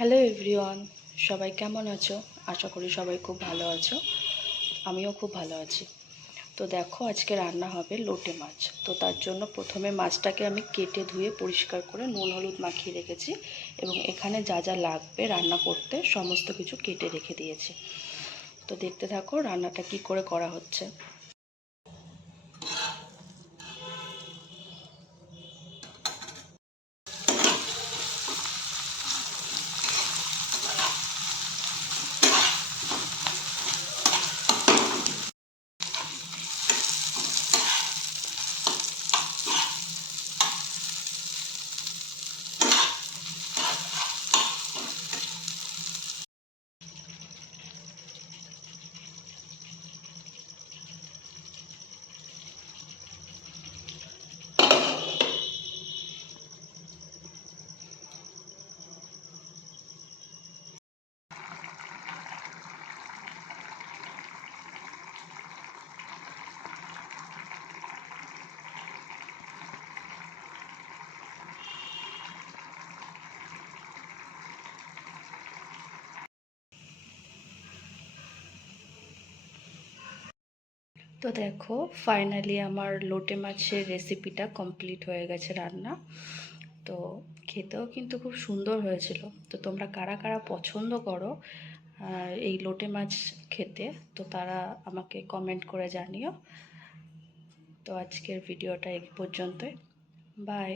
Hello everyone, সবাই কেমন আছো? আশা করি সবাই খুব ভালো আছো। আমিও খুব ভালো আছি। তো দেখো, আজকে রান্না হবে লোটে মাছ। তো তার জন্য প্রথমে মাছটাকে আমি কেটে ধুয়ে পরিষ্কার করে নুন হলুদ মাখিয়ে রেখেছি, এবং এখানে যা যা লাগবে রান্না করতে সমস্ত কিছু কেটে রেখে দিয়েছি। তো দেখতে থাকো রান্নাটা কি করে করা হচ্ছে। তো দেখো, ফাইনালি আমার লোটে মাছের রেসিপিটা কমপ্লিট হয়ে গেছে রান্না। তো খেতেও কিন্তু খুব সুন্দর হয়েছিল। তো তোমরা কারা কারা পছন্দ করো এই লোটে মাছ খেতে, তো তারা আমাকে কমেন্ট করে জানিও। তো আজকের ভিডিওটা এই পর্যন্তই। বাই।